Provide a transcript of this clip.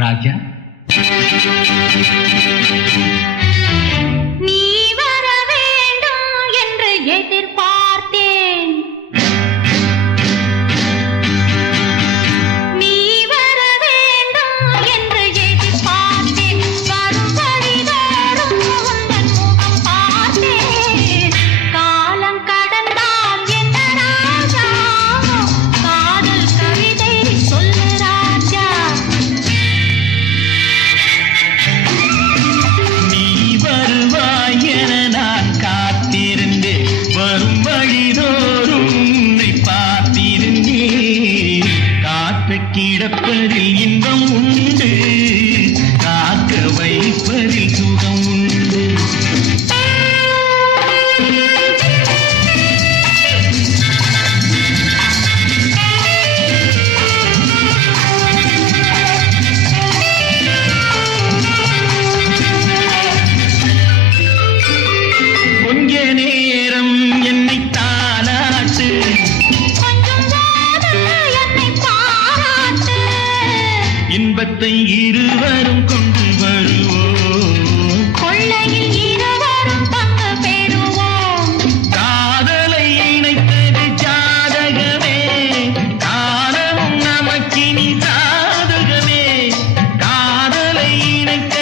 ராஜா நீ வர வேண்டும் என்று எதிர்பார்த்தேன். நீ வர வேண்டும் என்று எதிர்பார்த்தேன். வரும் வழிதோறும் உந்தன் முகம் பார்த்தேன். காலம் கடந்தால் என்ன ராஜா, காதல் கவிதை சொல்லு ராஜா. நீ வருவாய் என நான் காத்திருந்தேன். வரும் வழிதோறும் உன்னை பார்த்திருந்தேன். காத்து கிடப்பதில் இன்பம் உண்டு, காக்க வைப்பதில் சுகம் உண்டு. கொஞ்ச நேரம் என்னை தாலாட்டு, கொஞ்சம் போது என்னை பாராட்டு. இன்பத்தை இருவரும் கொண்டு வருவோம். கொள்ளையில் இருவரும் பங்கு பெறுவோம். காதலை இணைத்தது ஜாதகமே, காலமும் நமக்கினி சாதகமே. காதலை இணைத்தது